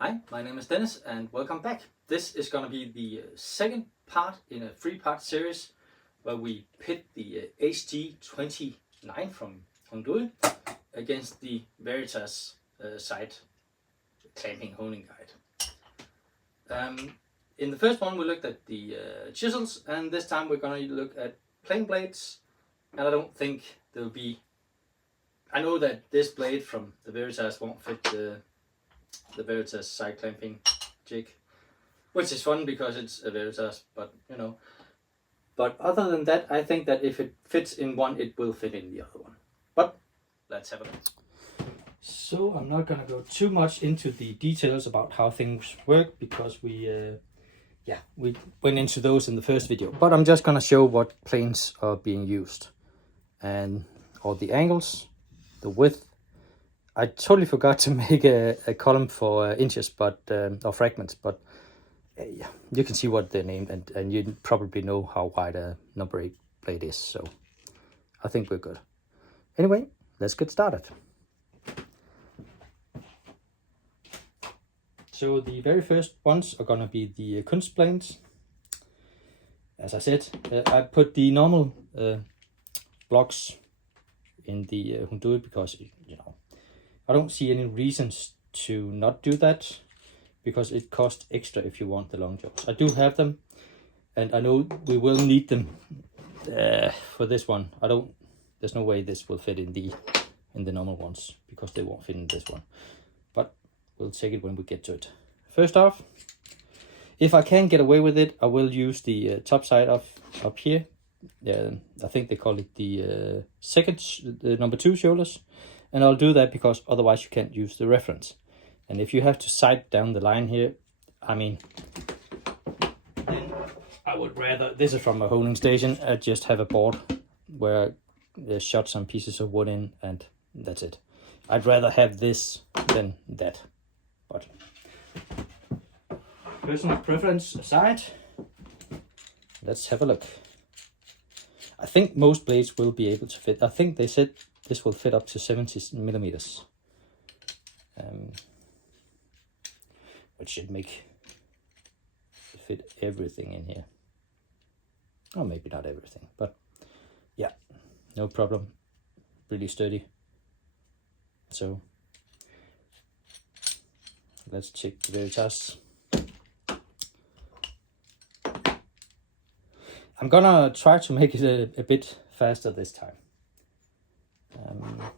Hi, my name is Dennis and welcome back. This is going to be the second part in a three-part series where we pit the HG29 from Hongdui against the Veritas side clamping honing guide. In the first one we looked at the chisels, and this time we're going to look at plane blades, and I don't think there will be... I know that this blade from the Veritas won't fit the Veritas side clamping jig, which is fun because it's a Veritas, but you know. But other than that, I think that if it fits in one, it will fit in the other one. But let's have a look. So I'm not gonna go too much into the details about how things work because we went into those in the first video. But I'm just gonna show what planes are being used and all the angles, the width. I totally forgot to make a column for inches, but or fragments, but yeah, you can see what they're named, and you probably know how wide a number 8 blade is, so I think we're good. Anyway, let's get started. So the very first ones are gonna be the Kunz planes. As I said, I put the normal blocks in the Hongdui because, you know, I don't see any reasons to not do that because it costs extra if you want the long jaws. I do have them, and I know we will need them for this one. There's no way this will fit in the normal ones because they won't fit in this one. But we'll take it when we get to it. First off, if I can get away with it, I will use the top side up here. I think they call it the number 2 shoulders. And I'll do that because otherwise you can't use the reference. And if you have to sight down the line here, I mean, then I would rather, this is from a honing station, I just have a board where I shot some pieces of wood in and that's it. I'd rather have this than that. But personal preference aside, let's have a look. I think most blades will be able to fit. I think they said this will fit up to 70 millimeters, which should fit everything in here. Or maybe not everything, but yeah, no problem. Really sturdy. So let's check the Veritas. I'm gonna try to make it a bit faster this time.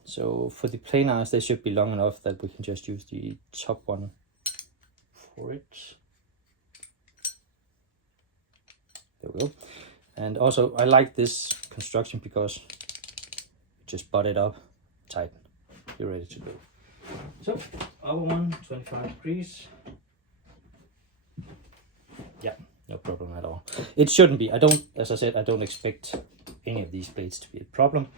So for the planars, they should be long enough that we can just use the top one for it. There we go. And also I like this construction because you just butt it up, tighten, you're ready to go. So our one, 25 degrees. Yeah, no problem at all. It shouldn't be. As I said, I don't expect any of these blades to be a problem.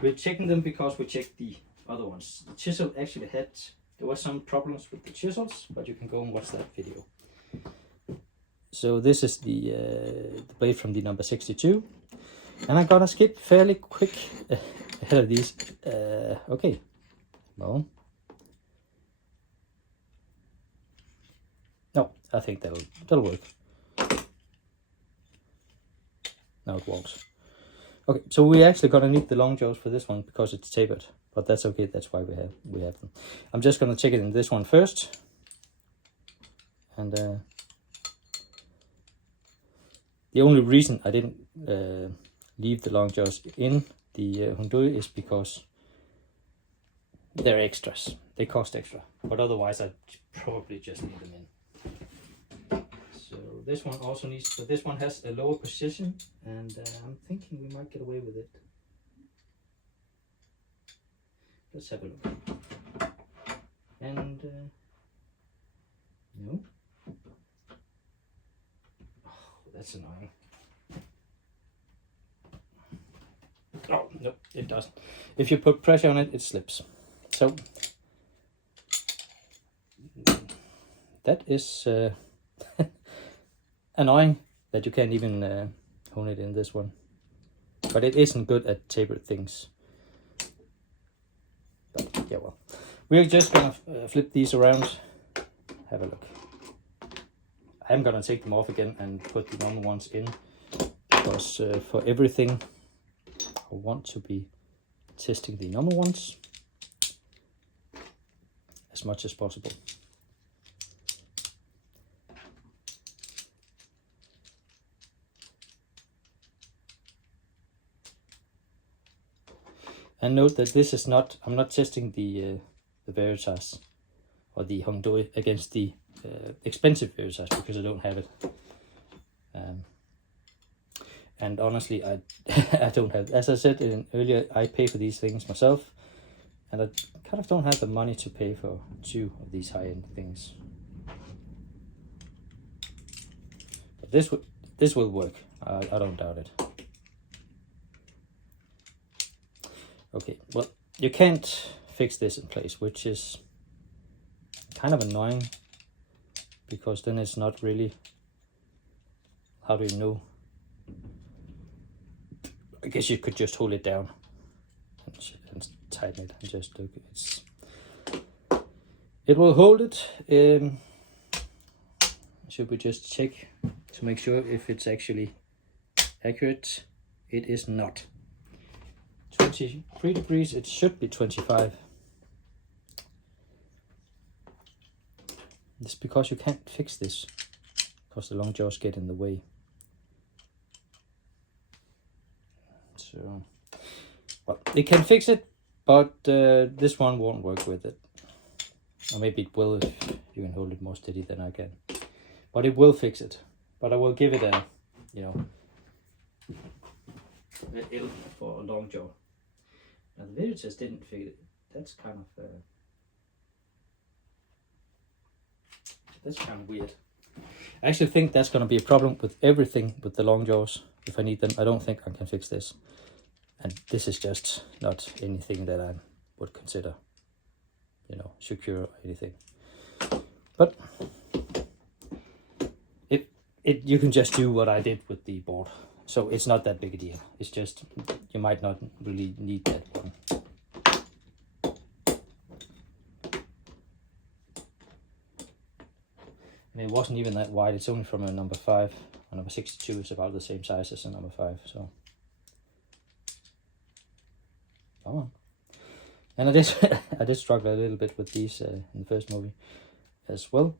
We're checking them because we checked the other ones. The chisel actually there were some problems with the chisels, but you can go and watch that video. So this is the blade from the number 62. And I'm gonna skip fairly quick ahead of these. Okay, well. No, I think that'll work. Now it works. Okay, so we're actually gonna need the long jaws for this one because it's tapered, but that's okay. That's why we have them. I'm just gonna check it in this one first, and the only reason I didn't leave the long jaws in the Hongdui is because they're extras. They cost extra, but otherwise I probably just leave them in. So this one also needs, but this one has a lower position, and I'm thinking we might get away with it. Let's have a look. And no. Oh, that's annoying. Oh, no, it doesn't. If you put pressure on it, it slips. So that is annoying that you can't even hone it in this one, but it isn't good at tapered things. But yeah, well, we're just gonna flip these around have a look. I'm gonna take them off again and put the normal ones in, because for everything I want to be testing the normal ones as much as possible. And note that this is not, I'm not testing the Veritas or the Hongdui against the expensive Veritas, because I don't have it. And honestly, I don't have, as I said earlier, I pay for these things myself, and I kind of don't have the money to pay for 2 of these high-end things. But this will work. I don't doubt it. Okay, well, you can't fix this in place, which is kind of annoying, because then it's not really, how do you know? I guess you could just hold it down and tighten it and just look. It will hold it. Should we just check to make sure if it's actually accurate? It is not. 23 degrees, it should be 25. It's because you can't fix this, because the long jaws get in the way. So, well, it can fix it, but this one won't work with it. Or maybe it will if you can hold it more steady than I can. But it will fix it. But I will give it a, you know, an L for a long jaw. Now the Veritas didn't fix it. That's kind of weird. I actually think that's going to be a problem with everything with the long jaws. If I need them, I don't think I can fix this. And this is just not anything that I would consider, you know, secure or anything. But you can just do what I did with the board. So it's not that big a deal. It's just, you might not really need that one. And it wasn't even that wide. It's only from a number 5. A number 62 is about the same size as a number 5. So, come on. And I did struggle a little bit with these in the first movie as well.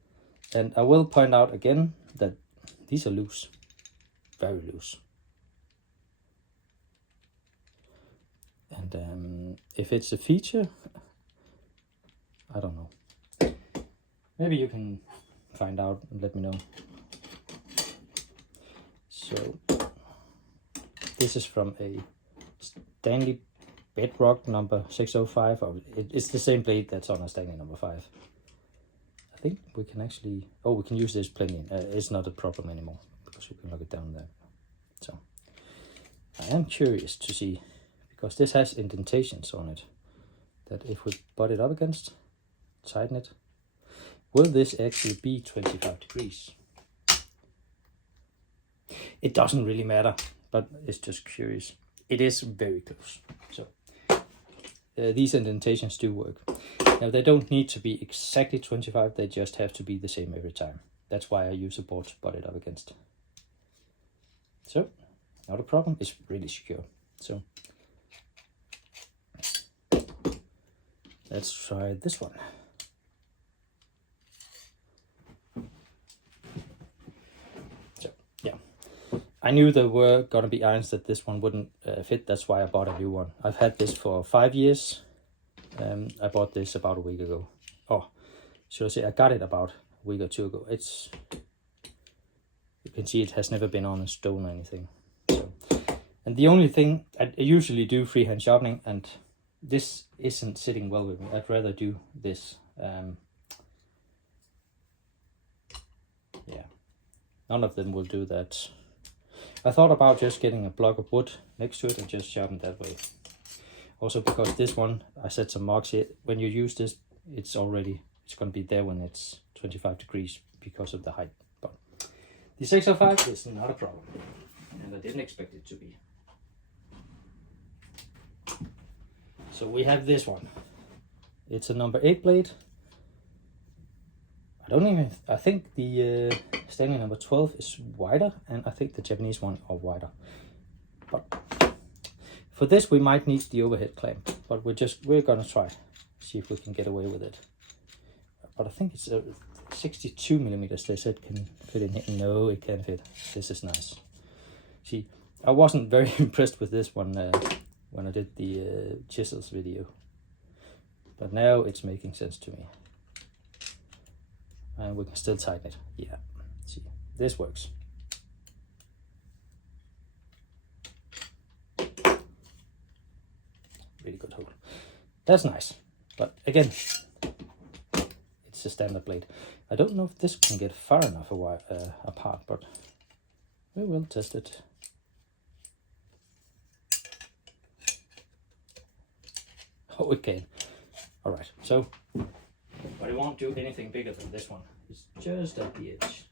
And I will point out again that these are loose, very loose. And if it's a feature, I don't know. Maybe you can find out and let me know. So this is from a Stanley Bedrock number 605. It's the same blade that's on a Stanley number 5. I think we can actually, we can use this plenty. It's not a problem anymore because we can lock it down there. So I am curious to see, because this has indentations on it, that if we butt it up against, tighten it, will this actually be 25 degrees? It doesn't really matter, but it's just curious. It is very close. So these indentations do work. Now they don't need to be exactly 25, they just have to be the same every time. That's why I use a board to butt it up against. So, not a problem, it's really secure. So, let's try this one. So, yeah. I knew there were gonna be irons that this one wouldn't fit, that's why I bought a new one. I've had this for 5 years. I bought this about a week ago. Oh, should I say I got it about a week or 2 ago. You can see it has never been on a stone or anything. So, and the only thing, I usually do freehand sharpening, and this isn't sitting well with me. I'd rather do this. Yeah, none of them will do that. I thought about just getting a block of wood next to it and just sharpen that way. Also because this one, I set some marks here. When you use this, it's going to be there when it's 25 degrees because of the height. But the 605 is not a problem. And I didn't expect it to be. So we have this one. It's a number 8 blade. I think the Stanley number 12 is wider, and I think the Japanese one are wider. But for this we might need the overhead clamp, but we're gonna try, see if we can get away with it. But I think it's 62 millimeters. They said can fit in here. No, it can't fit. This is nice. See, I wasn't very impressed with this one when I did the chisels video, but now it's making sense to me. And we can still tighten it. Yeah, see, this works. Really good hold. That's nice, but again, it's a standard blade. I don't know if this can get far enough apart, but we will test it. Oh, it can. All right, so, but it won't do anything bigger than this one. It's just at the edge.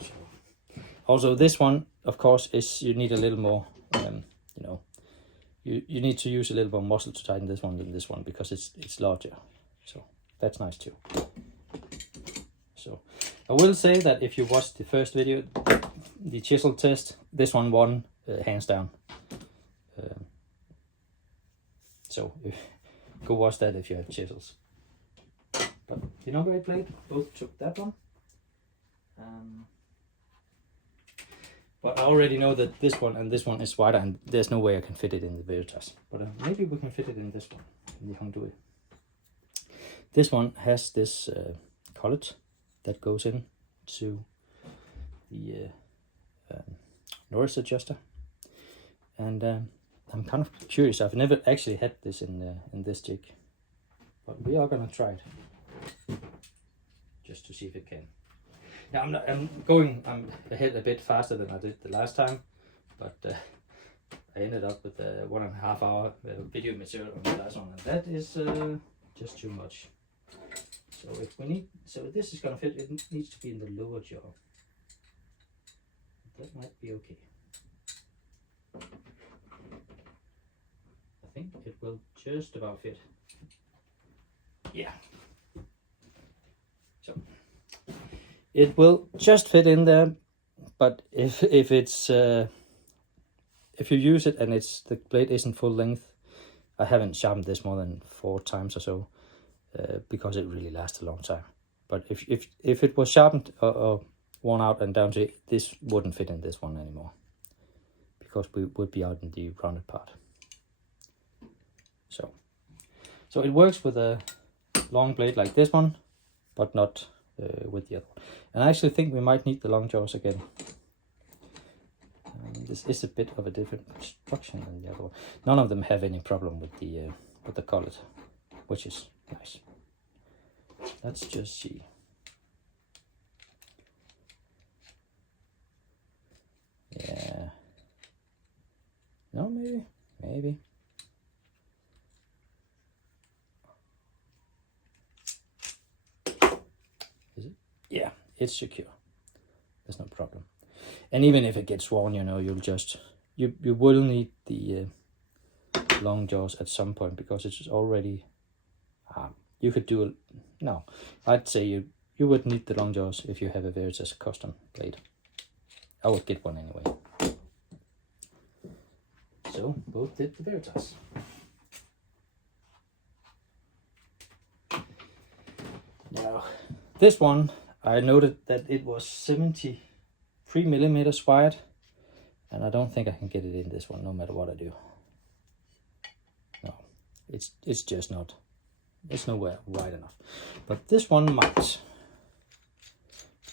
So, also, this one, of course, is you need a little more, you know, you need to use a little more muscle to tighten this one than this one because it's larger. So that's nice too. So I will say that if you watched the first video, the chisel test, this one won hands down. So go watch that if you have chisels. But the number 8 blade, both took that one. But I already know that this one and this one is wider, and there's no way I can fit it in the Veritas. But maybe we can fit it in this one, in the Hongdui. This one has this collet that goes in to the noise adjuster, and I'm kind of curious. I've never actually had this in this jig, but we are gonna try it just to see if it can. Now I'm ahead a bit faster than I did the last time, but I ended up with a 1.5 hour video material on the last one, and that is just too much. So if this is gonna fit, it needs to be in the lower jaw. That might be okay. I think it will just about fit. Yeah. So it will just fit in there, but if it's if you use it and the blade isn't full length, I haven't sharpened this more than 4 times or so because it really lasts a long time. But if it was sharpened or worn out and down to it, this wouldn't fit in this one anymore because we would be out in the rounded part. So it works with a long blade like this one, but not with the other one. And I actually think we might need the long jaws again. This is a bit of a different construction than the other one. None of them have any problem with the collet, which is nice. Let's just see. Yeah. No, maybe. Is it? Yeah, it's secure. There's no problem. And even if it gets worn, you know, you will need the long jaws at some point because it's already. You could do no. I'd say you would need the long jaws if you have a Veritas custom blade. I would get one anyway. So both did the Veritas. Now this one, I noted that it was 73 millimeters wide, and I don't think I can get it in this one no matter what I do. No, it's just not. It's nowhere wide enough. But this one might.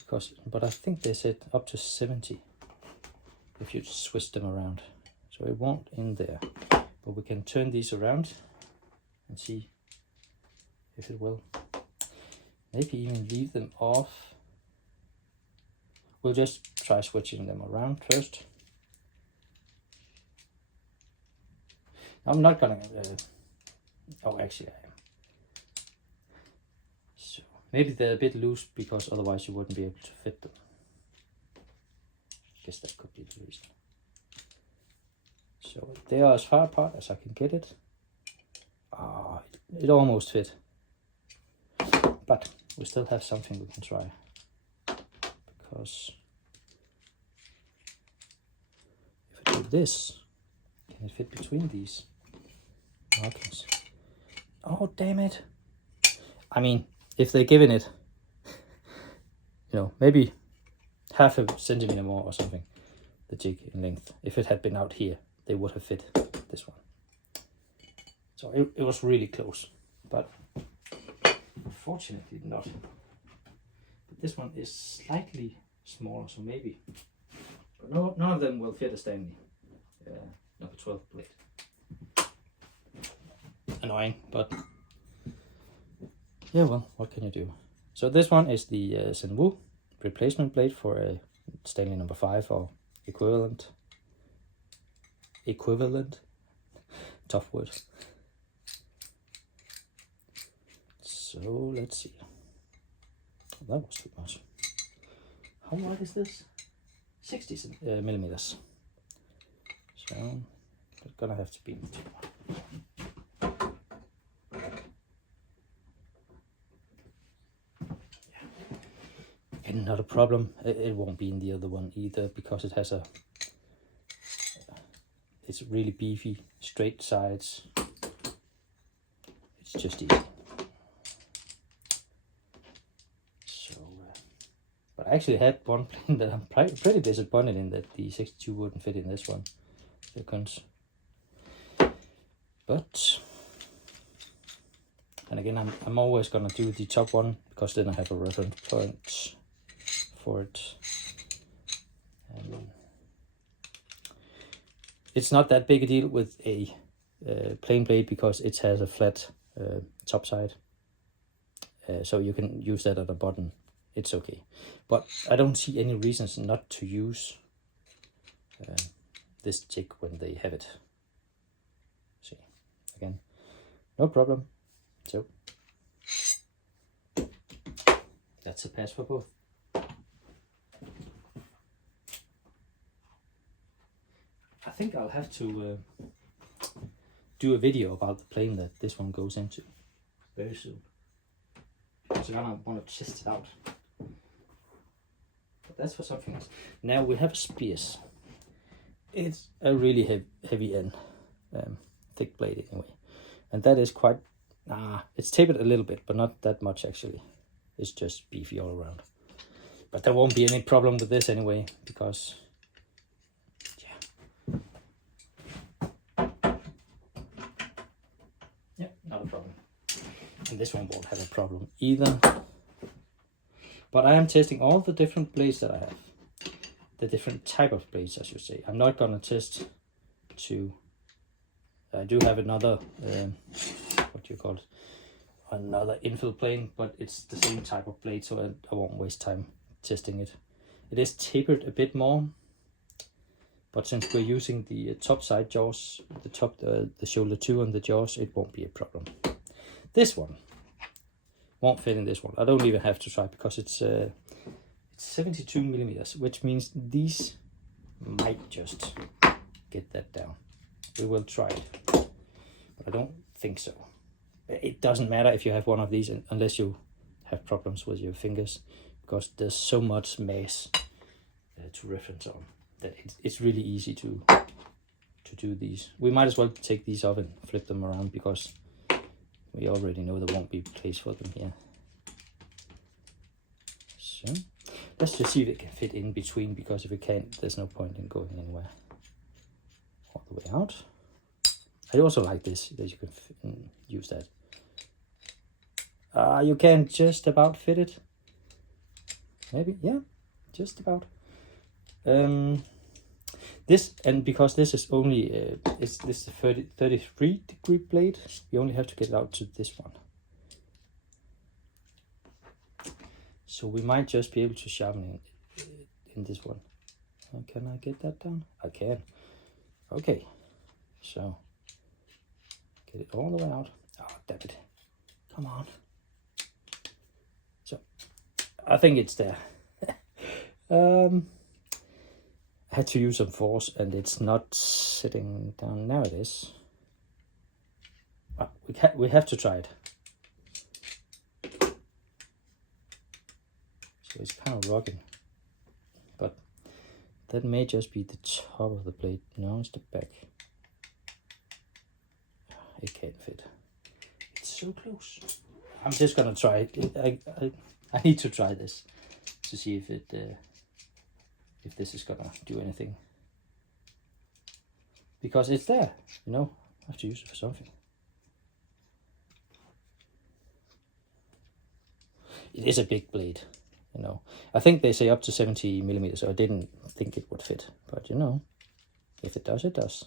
But I think they said up to 70 if you switch them around. So it won't in there. But we can turn these around and see if it will. Maybe even leave them off. We'll just try switching them around first. I'm not gonna. Oh, actually, I am. So maybe they're a bit loose because otherwise you wouldn't be able to fit them. I guess that could be the reason. So they are as far apart as I can get it. It almost fit. but we still have something we can try. Because if I do this, can it fit between these markings? Oh, damn it. I mean, if they're given it, you know, maybe half a centimeter more or something, the jig in length. If it had been out here, they would have fit this one. So it was really close, but unfortunately not. But this one is slightly smaller, so maybe. But no, none of them will fit a Stanley number 12 blade. Annoying, but yeah, well, what can you do? So this one is the Zen-Wu replacement blade for a Stanley number 5 or equivalent. Tough word. So let's see. That was too much. How wide is this? 60 millimeters. So it's gonna have to be. And not a problem. It won't be in the other one either because it has it's really beefy, straight sides. It's just easy. So, but I actually had one plane that I'm pretty disappointed in, that the 62 wouldn't fit in this one, the Kunz. But, and again, I'm always gonna do the top one because then I have a reference point for it. It's not that big a deal with a plain blade because it has a flat top side, so you can use that at the bottom. It's okay, but I don't see any reasons not to use this jig when they have it. See, again, no problem. So that's a pass for both. I think I'll have to do a video about the plane that this one goes into very soon. So I'm gonna want to test it out. But that's for something else. Now we have a Spiers. It's a really heavy end, thick blade anyway, and that is quite. It's tapered a little bit, but not that much actually. It's just beefy all around. But there won't be any problem with this anyway because. Not a problem. And this one won't have a problem either. But I am testing all the different blades that I have. The different type of blades, I should say. I'm not gonna test to. I do have another, what do you call it? Another infill plane, but it's the same type of blade, so I won't waste time testing it. It is tapered a bit more. But since we're using the top side jaws, the shoulder 2 and the jaws, it won't be a problem. This one won't fit in this one. I don't even have to try because it's 72 millimeters, which means these might just get that down. We will try it, but I don't think so. It doesn't matter if you have one of these unless you have problems with your fingers, because there's so much mass to reference on. That it's really easy to do these. We might as well take these off and flip them around because we already know there won't be place for them here. So let's just see if it can fit in between, because if it can't, there's no point in going anywhere. All the way out. I also like this, that you can use that. You can just about fit it. Maybe, yeah, just about. This, and because this is only this is a 33 degree blade, you only have to get it out to this one. So we might just be able to sharpen it in this one. Can I get that down? I can. Okay, so get it all the way out. Oh, damn it! Come on. So I think it's there. I had to use some force and it's not sitting down. Now it is. We have to try it. so it's kind of rocking. But that may just be the top of the blade. No, it's the back. It can't fit. It's so close. I'm just gonna try it. I need to try this to see if it if this is gonna do anything. Because it's there, you know. I have to use it for something. It is a big blade, you know. I think they say up to 70 millimeters, so I didn't think it would fit. But you know, if it does, it does.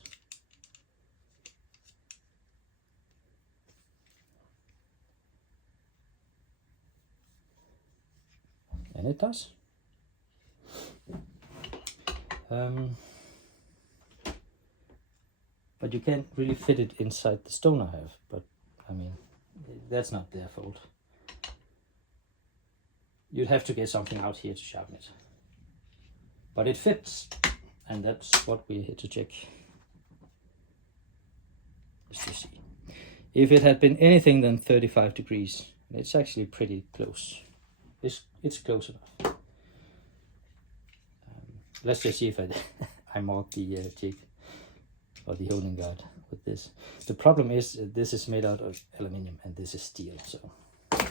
And it does. But you can't really fit it inside the stone I have. But I mean, that's not their fault. You'd have to get something out here to sharpen it. But it fits, and that's what we're here to check. Just to see. If it had been anything than 35 degrees, it's actually pretty close. It's close enough. Let's just see if I mark the jig or the holding guard with this. The problem is this is made out of aluminium and this is steel, so I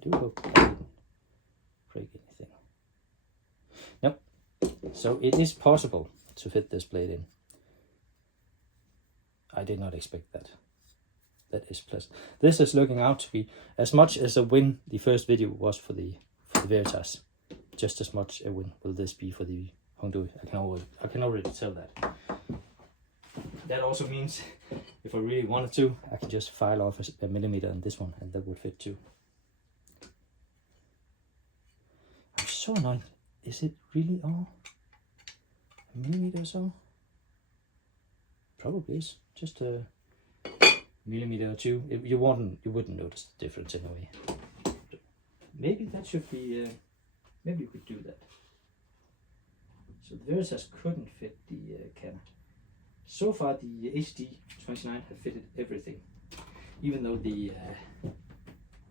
do hope I didn't break anything. Nope. So it is possible to fit this blade in. I did not expect that. That is pleasant. This is looking out to be as much as a win the first video was for the Veritas. Just as much a win will this be for the Hongdui. I can already tell that. That also means if I really wanted to, I can just file off a millimeter on this one and that would fit too. I'm so annoyed. Is it really all a millimeter or so? Probably is. Just a millimeter or two. You wouldn't notice the difference anyway. Maybe that should be. Maybe you could do that. So the Veritas couldn't fit the Kanna. So far the HD29 have fitted everything, even though the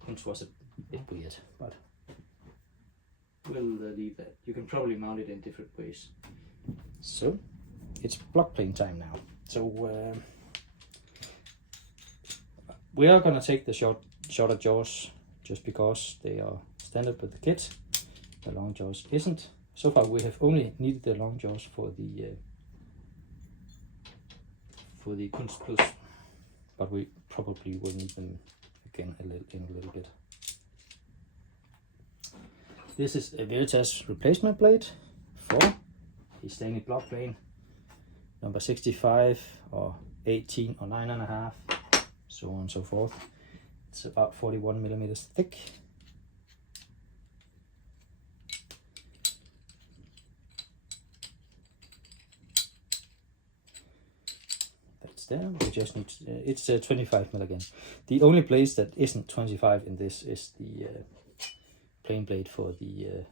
Kunz was a bit weird, but we'll leave that. You can probably mount it in different ways. So it's blockplane time now. So we are gonna take the shorter jaws just because they are standard with the kit. The long jaws isn't. So far we have only needed the long jaws for the Kunz Plus, but we probably will need them again in a little bit. This is a Veritas replacement blade for a Stanley blockplane, number 65 or 18 or 9.5, so on and so forth. It's about 41 millimeters thick. There. We just need it's 25 mil again. The only place that isn't 25 in this is the plain blade for the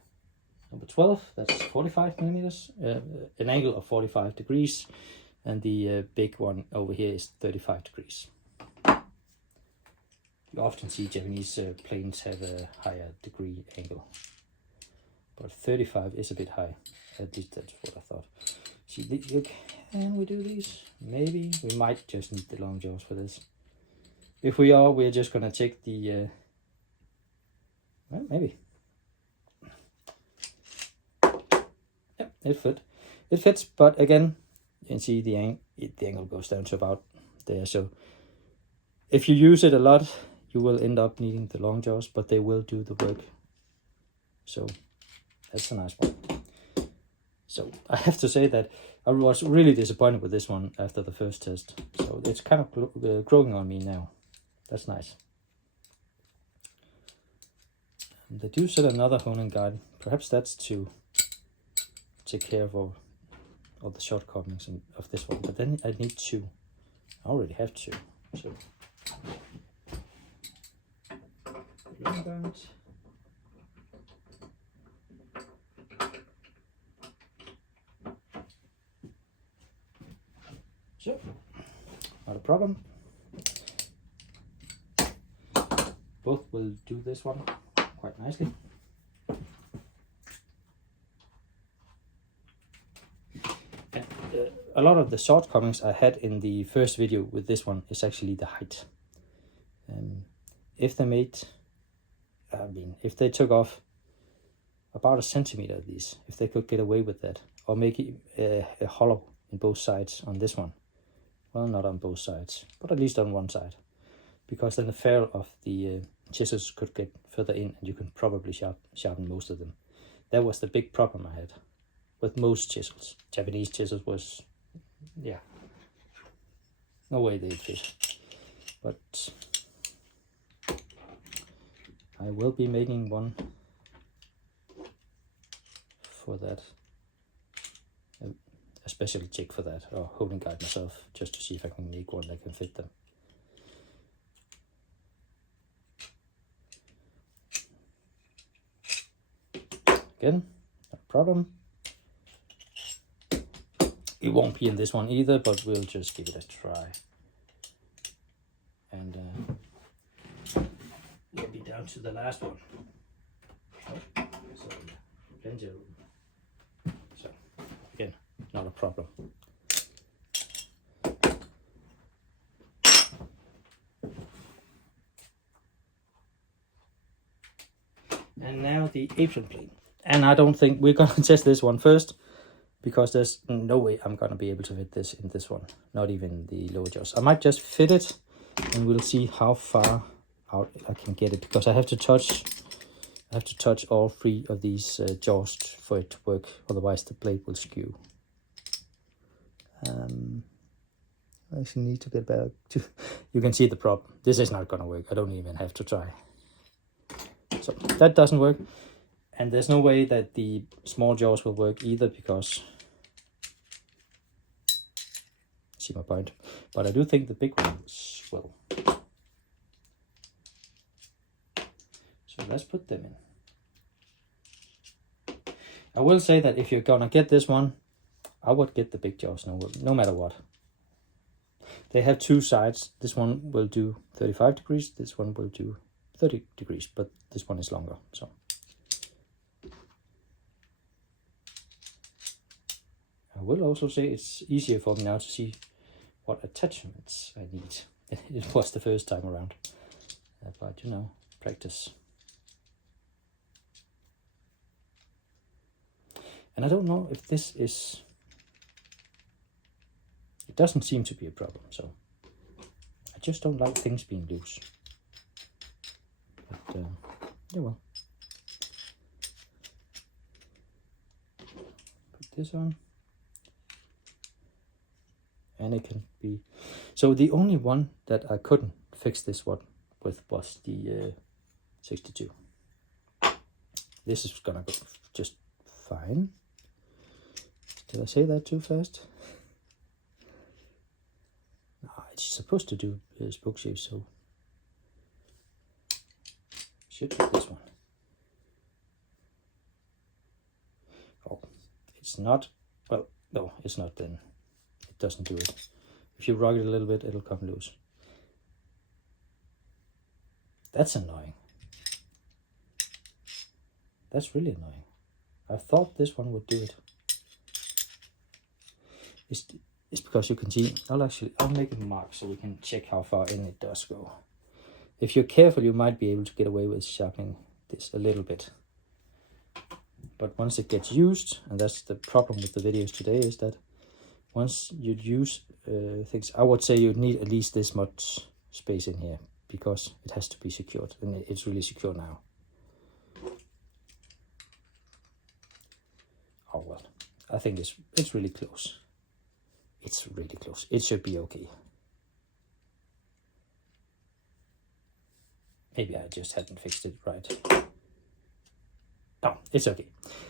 number 12. That's 45 millimeters, an angle of 45 degrees, and the big one over here is 35 degrees. You often see Japanese planes have a higher degree angle, but 35 is a bit high. At least that's what I thought. See, can we do these? Maybe. We might just need the long jaws for this. If we are, we're just gonna check the well, maybe. Yep, it fits, but again, you can see the angle goes down to about there. So if you use it a lot, you will end up needing the long jaws, but they will do the work. So that's a nice one. So I have to say that I was really disappointed with this one after the first test. So it's kind of growing on me now. That's nice. And they do set another honing guide. Perhaps that's to take care of all the shortcomings of this one. But then I need two. I already have two. So honing guide. So, not a problem. Both will do this one. quite nicely. And, a lot of the shortcomings I had in the first video with this one is actually the height. If they made, if they took off about a centimeter of these, if they could get away with that, or make it a hollow in both sides on this one. Well, not on both sides, but at least on one side, because then the ferrule of the chisels could get further in, and you can probably sharpen most of them. That was the big problem I had with most chisels. Japanese chisels was, yeah, no way they'd fit. But I will be making one for that, a special jig for that, or holding guide myself, just to see if I can make one that can fit them. Again, no problem. It won't be in this one either, but we'll just give it a try. And we'll be down to the last one. Oh, so plenty of room. So again, not a problem. And now the apron plane. And I don't think we're gonna test this one first, because there's no way I'm gonna be able to fit this in this one, not even the lower jaws. I might just fit it, and we'll see how far out I can get it, because I have to touch all three of these jaws for it to work. Otherwise, the blade will skew. I actually need to get back to. You can see the problem. This is not gonna work. I don't even have to try. So that doesn't work. And there's no way that the small jaws will work either, because, see my point, but I do think the big ones will. So let's put them in. I will say that if you're gonna get this one, I would get the big jaws no matter what. They have two sides. This one will do 35 degrees, this one will do 30 degrees, but this one is longer, so. I will also say it's easier for me now to see what attachments I need. It was the first time around, but you know, practice. And I don't know if this is, it doesn't seem to be a problem, so I just don't like things being loose. But yeah, well. Put this on. And it can be, so the only one that I couldn't fix this one with was the 62. This is gonna go just fine. Did I say that too fast? No, it's supposed to do spoke shape, so should be this one. Oh, it's not, well, no, it's not then. Doesn't do it. If you rock it a little bit, it'll come loose. That's annoying. That's really annoying. I thought this one would do it. It's because you can see, I'll make a mark so we can check how far in it does go. If you're careful, you might be able to get away with sharpening this a little bit. But once it gets used, and that's the problem with the videos today, is that once you use things, I would say you'd need at least this much space in here, because it has to be secured, and it's really secure now. Oh well, I think it's really close. It's really close. It should be okay. Maybe I just hadn't fixed it right. No, it's okay.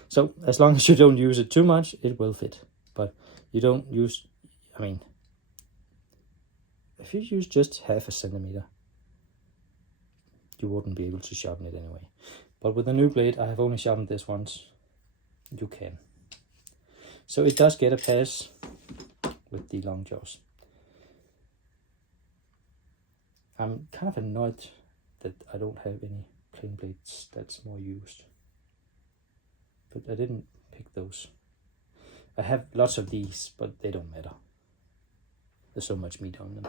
So as long as you don't use it too much, it will fit. But you don't use, I mean, if you use just half a centimeter, you wouldn't be able to sharpen it anyway. But with the new blade, I have only sharpened this once. You can. So it does get a pass with the long jaws. I'm kind of annoyed that I don't have any plain blades that's more used. But I didn't pick those. I have lots of these, but they don't matter. There's so much meat on them.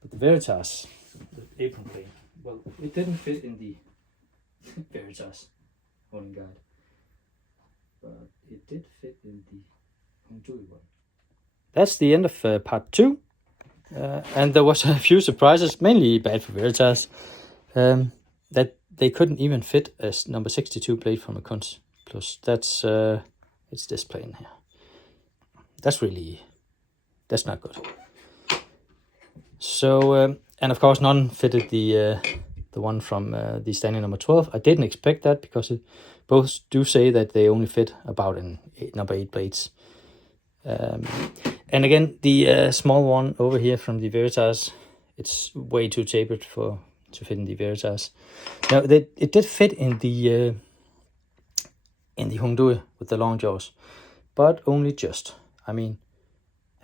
But the Veritas, the apron plane, well, it didn't fit in the Veritas holding guide. But it did fit in the Hongdui one. That's the end of part 2. And there was a few surprises, mainly bad for Veritas, that they couldn't even fit a number 62 blade from a Kunz. Plus, that's it's this plane here. That's not good. So, and of course, none fitted the one from the Stanley number 12. I didn't expect that because both do say that they only fit about in number 8 blades. And again, the small one over here from the Veritas, it's way too tapered to fit in the Veritas. Now, it did fit in the Hongdui with the long jaws, but only just. I mean,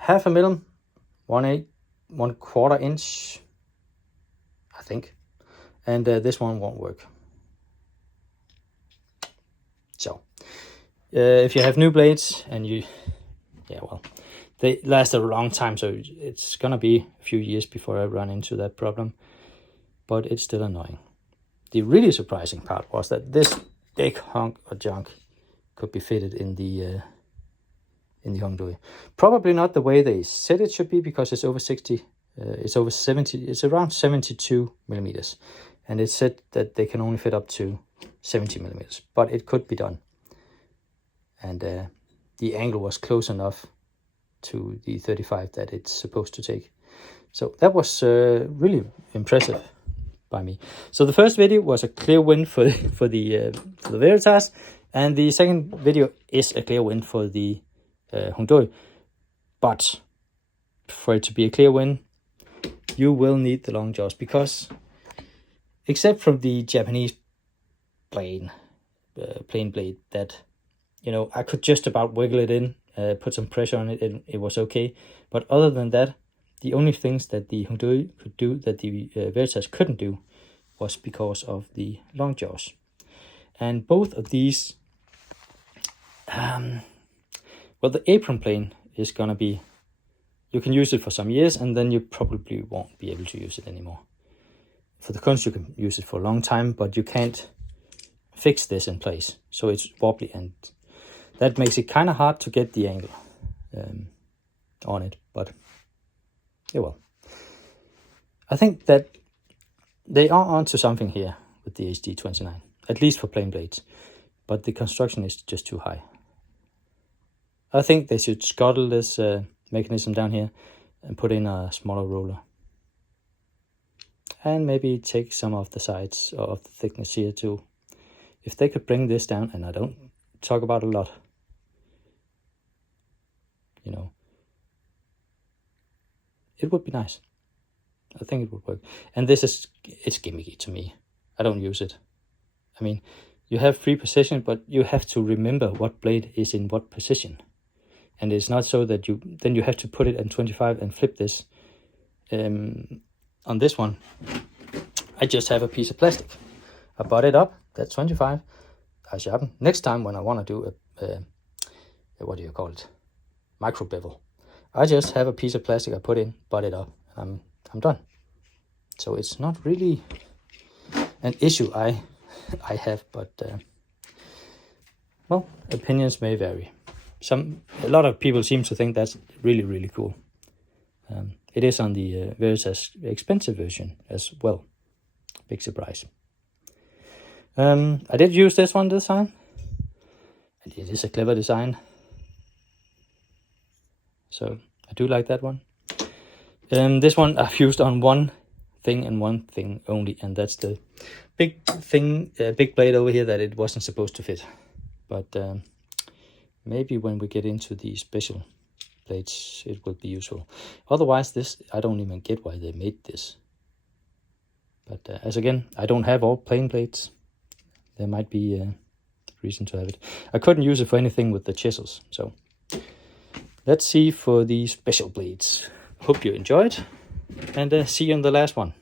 0.5 mm, 1/4 inch, I think, and this one won't work. So, if you have new blades and they last a long time, so it's gonna be a few years before I run into that problem, but it's still annoying. The really surprising part was that this big hunk of junk could be fitted in the Hongdui. Probably not the way they said it should be, because it's over 60, it's over 70, it's around 72 millimeters, and it said that they can only fit up to 70 millimeters, but it could be done. And the angle was close enough to the 35 that it's supposed to take. So that was really impressive by me. So the first video was a clear win for the Veritas, and the second video is a clear win for the Hongdui. But for it to be a clear win, you will need the long jaws, because except from the Japanese plain blade that, you know, I could just about wiggle it in, put some pressure on it, and it was okay. But other than that, the only things that the Hongdui could do that the Veritas couldn't do was because of the long jaws. And both of these, well, the apron plane is gonna be, you can use it for some years and then you probably won't be able to use it anymore. For the Kunz, you can use it for a long time, but you can't fix this in place, so it's wobbly, and that makes it kind of hard to get the angle on it. But yeah, well, I think that they are onto something here with the HD29, at least for plain blades, but the construction is just too high. I think they should scuttle this mechanism down here and put in a smaller roller, and maybe take some of the sides or of the thickness here too. If they could bring this down, and I don't talk about a lot, you know, it would be nice. I think it would work. And this is, it's gimmicky to me. I don't use it. I mean, you have free position, but you have to remember what blade is in what position. And it's not so that you have to put it in 25 and flip this. On this one, I just have a piece of plastic. I butt it up, that's 25. I sharpen. Next time when I want to do a what do you call it? Micro bevel. I just have a piece of plastic I put in, butt it up, and I'm done. So it's not really an issue I have, but well, opinions may vary. A lot of people seem to think that's really, really cool. It is on the Veritas expensive version as well. Big surprise. I did use this one this time, and it is a clever design. So I do like that one. This one I've used on one thing and one thing only, and that's the big thing, big blade over here that it wasn't supposed to fit. But maybe when we get into the special blades, it will be useful. Otherwise, this, I don't even get why they made this. But as again, I don't have all plain blades. There might be a reason to have it. I couldn't use it for anything with the chisels. So let's see for the special blades. Hope you enjoyed, and see you in the last one.